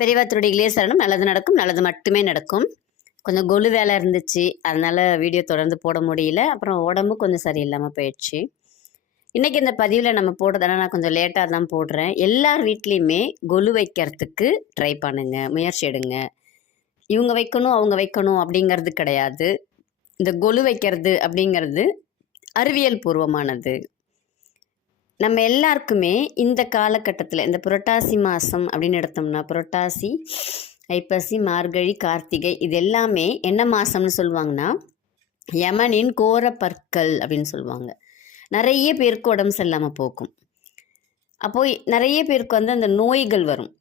பெரியவா திருடிகளே சரணம். நல்லது நடக்கும், நல்லது மட்டுமே நடக்கும். கொஞ்சம் கொலு வேலை இருந்துச்சு, அதனால் வீடியோ தொடர்ந்து போட முடியல. அப்புறம் உடம்பு கொஞ்சம் சரியில்லாமல் போயிடுச்சு. இன்றைக்கி இந்த பதிவில் நம்ம போடுறதால நான் கொஞ்சம் லேட்டாக தான் போடுறேன். எல்லார் வீட்லேயுமே கொலு வைக்கிறதுக்கு ட்ரை பண்ணுங்க, முயற்சி எடுங்க. இவங்க வைக்கணும் அவங்க வைக்கணும் அப்படிங்கிறது கிடையாது. இந்த கொலு வைக்கிறது அப்படிங்கிறது அறிவியல் பூர்வமானது. நம்ம எல்லாருக்குமே இந்த காலகட்டத்தில் இந்த புரட்டாசி மாதம் அப்படின்னு எடுத்தோம்னா, புரட்டாசி, ஐப்பசி, மார்கழி, கார்த்திகை, இது எல்லாமே என்ன மாதம்னு சொல்லுவாங்கன்னா யமனின் கோர பற்கள் அப்படின்னு சொல்லுவாங்க. நிறைய பேருக்கு உடம்பு சரியில்லாமல் போக்கும். அப்போது நிறைய பேருக்கு அந்த நோய்கள் வரும்.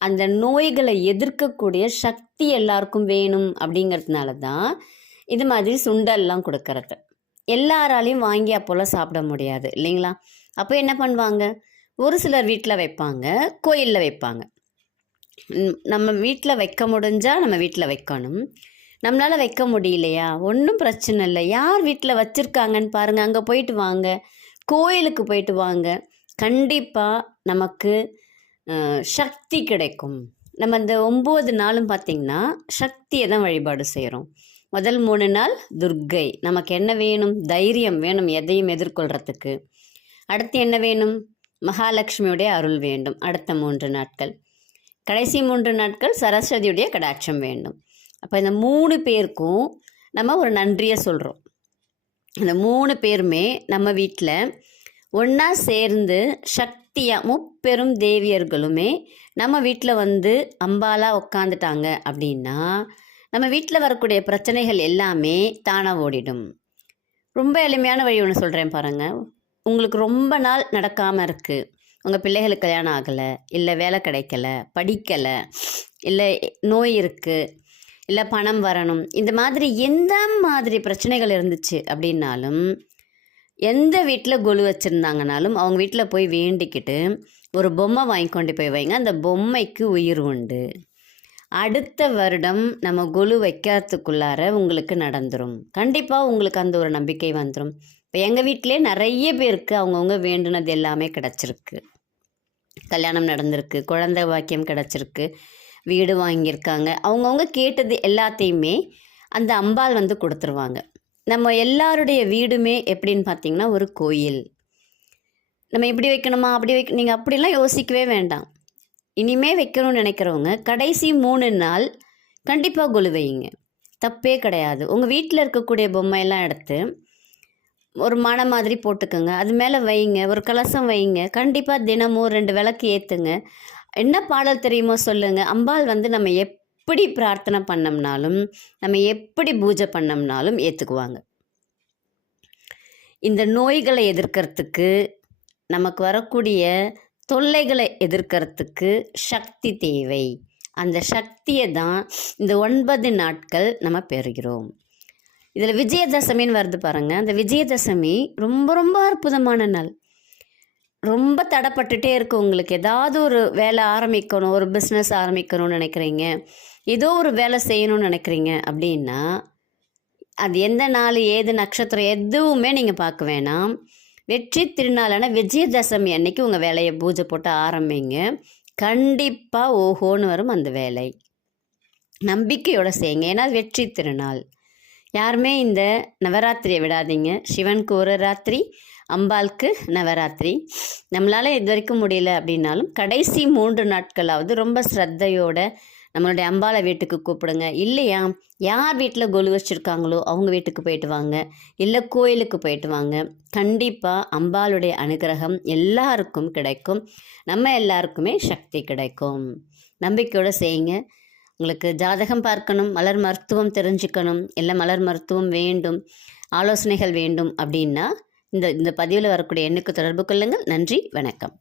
அந்த நோய்களை எதிர்க்கக்கூடிய சக்தி எல்லாருக்கும் வேணும் அப்படிங்கிறதுனால தான் இது மாதிரி சுண்டல்லாம் கொடுக்கறது. எல்லாராலையும் வாங்கி அப்போல்லாம் சாப்பிட முடியாது இல்லைங்களா? அப்போ என்ன பண்ணுவாங்க, ஒரு சிலர் வீட்டில் வைப்பாங்க, கோயிலில் வைப்பாங்க. நம்ம வீட்டில் வைக்க முடிஞ்சால் நம்ம வீட்டில் வைக்கணும். நம்மளால் வைக்க முடியலையா, ஒன்றும் பிரச்சனை இல்லை. யார் வீட்டில் வச்சுருக்காங்கன்னு பாருங்கள், அங்கே போயிட்டு வாங்க, கோயிலுக்கு போயிட்டு வாங்க. கண்டிப்பாக நமக்கு சக்தி கிடைக்கும். நம்ம இந்த 9 நாளும் பார்த்திங்கன்னா சக்தியை தான் வழிபாடு செய்கிறோம். முதல் 3 நாள் துர்க்கை, நமக்கு என்ன வேணும், தைரியம் வேணும் எதையும் எதிர்கொள்கிறதுக்கு. அடுத்து என்ன வேணும், மகாலட்சுமியுடைய அருள் வேண்டும். அடுத்த 3 நாட்கள், கடைசி 3 நாட்கள் சரஸ்வதியுடைய கடாட்சம் வேண்டும். அப்போ இந்த 3 பேருக்கும் நம்ம ஒரு நன்றியை சொல்கிறோம். இந்த 3 பேருமே நம்ம வீட்டில் ஒன்றா சேர்ந்து சக்தியாக, முப்பெரும் தேவியர்களுமே நம்ம வீட்டில் அம்பாலாக உட்காந்துட்டாங்க அப்படின்னா நம்ம வீட்டில் வரக்கூடிய பிரச்சனைகள் எல்லாமே தானாக ஓடிடும். ரொம்ப எளிமையான வழி ஒன்று சொல்கிறேன் பாருங்கள். உங்களுக்கு ரொம்ப நாள் நடக்காமல் இருக்குது, உங்கள் பிள்ளைகளுக்கு கல்யாணம் ஆகலை, இல்லை வேலை கிடைக்கல, படிக்கலை, இல்லை நோய் இருக்குது, இல்லை பணம் வரணும், இந்த மாதிரி எந்த மாதிரி பிரச்சனைகள் இருந்துச்சு அப்படின்னாலும், எந்த வீட்டில் கொலு வச்சுருந்தாங்கனாலும் அவங்க வீட்டில் போய் வேண்டிக்கிட்டு ஒரு பொம்மை வாங்கி கொண்டு போய் வைங்க. அந்த பொம்மைக்கு உயிர் உண்டு. அடுத்த வருடம் நம்ம கொலு வைக்கிறதுக்குள்ளார உங்களுக்கு நடந்துடும். கண்டிப்பாக உங்களுக்கு அந்த ஒரு நம்பிக்கை வந்துடும். இப்போ எங்கள் வீட்டிலே நிறைய பேருக்கு அவங்கவுங்க வேண்டுனது எல்லாமே கிடச்சிருக்கு. கல்யாணம் நடந்திருக்கு, குழந்தை பாக்கியம் கிடச்சிருக்கு, வீடு வாங்கியிருக்காங்க. அவங்கவுங்க கேட்டது எல்லாத்தையுமே அந்த அம்பாள் கொடுத்துருவாங்க. நம்ம எல்லாருடைய வீடுமே எப்படின்னு பார்த்திங்கன்னா ஒரு கோயில். நம்ம இப்படி வைக்கணுமா அப்படி நீங்கள் அப்படிலாம் யோசிக்கவே வேண்டாம். இனிமே வைக்கணும்னு நினைக்கிறவங்க கடைசி 3 நாள் கண்டிப்பாக கொலு வைங்க, தப்பே கிடையாது. உங்கள் வீட்டில் இருக்கக்கூடிய பொம்மையெல்லாம் எடுத்து ஒரு மணை மாதிரி போட்டுக்கோங்க, அது மேலே வைங்க, ஒரு கலசம் வைங்க. கண்டிப்பாக தினமும் 2 விளக்கு ஏற்றுங்க. என்ன பாடல் தெரியுமோ சொல்லுங்கள். அம்பாள் நம்ம எப்படி பிரார்த்தனை பண்ணோம்னாலும், நம்ம எப்படி பூஜை பண்ணோம்னாலும் ஏற்றுக்குவாங்க. இந்த நோய்களை எதிர்க்கிறதுக்கு, நமக்கு வரக்கூடிய தொல்லைகளை எதிர்க்கிறதுக்கு சக்தி தேவை. அந்த சக்தியை தான் இந்த 9 நாட்கள் நம்ம பெறுகிறோம். இதில் விஜயதசமின்னு வருது பாருங்கள். அந்த விஜயதசமி ரொம்ப ரொம்ப அற்புதமான நாள். ரொம்ப தடைப்பட்டுட்டே இருக்குது உங்களுக்கு. ஏதாவது ஒரு வேலை ஆரம்பிக்கணும், ஒரு பிஸ்னஸ் ஆரம்பிக்கணும்னு நினைக்கிறீங்க, ஏதோ ஒரு வேலை செய்யணும்னு நினைக்கிறீங்க அப்படின்னா, அது எந்த நாள், ஏது நட்சத்திரம் எதுவுமே நீங்கள் பார்க்க வேணாம். வெற்றி திருநாளான விஜயதசமி அன்னைக்கு உங்கள் வேலையை பூஜை போட்டு ஆரம்பிங்க. கண்டிப்பாக ஓஹோன்னு வரும் அந்த வேலை. நம்பிக்கையோடு செய்யுங்க, ஏன்னா வெற்றி திருநாள். யாருமே இந்த நவராத்திரியை விடாதீங்க. சிவனுக்கு ஒரு ராத்திரி, அம்பாளுக்கு நவராத்திரி. நம்மளால் இது வரைக்கும் முடியல அப்படின்னாலும் கடைசி 3 நாட்களாவது ரொம்ப ஸ்ரத்தையோட நம்மளுடைய அம்பாளை வீட்டுக்கு கூப்பிடுங்க. இல்லையா, யார் வீட்டில் கொலு வச்சுருக்காங்களோ அவங்க வீட்டுக்கு போயிட்டு வாங்க, இல்லை கோயிலுக்கு போயிட்டு வாங்க. கண்டிப்பாக அம்பாளுடைய அனுகிரகம் எல்லாருக்கும் கிடைக்கும். நம்ம எல்லாருக்குமே சக்தி கிடைக்கும். நம்பிக்கையோடு செய்யுங்க. உங்களுக்கு ஜாதகம் பார்க்கணும், மலர் மருத்துவம் தெரிஞ்சுக்கணும், இல்லை மலர் மருத்துவம் வேண்டும், ஆலோசனைகள் வேண்டும் அப்படின்னா இந்த பதிவில் வரக்கூடிய எண்ணுக்கு தொடர்பு கொள்ளுங்கள். நன்றி, வணக்கம்.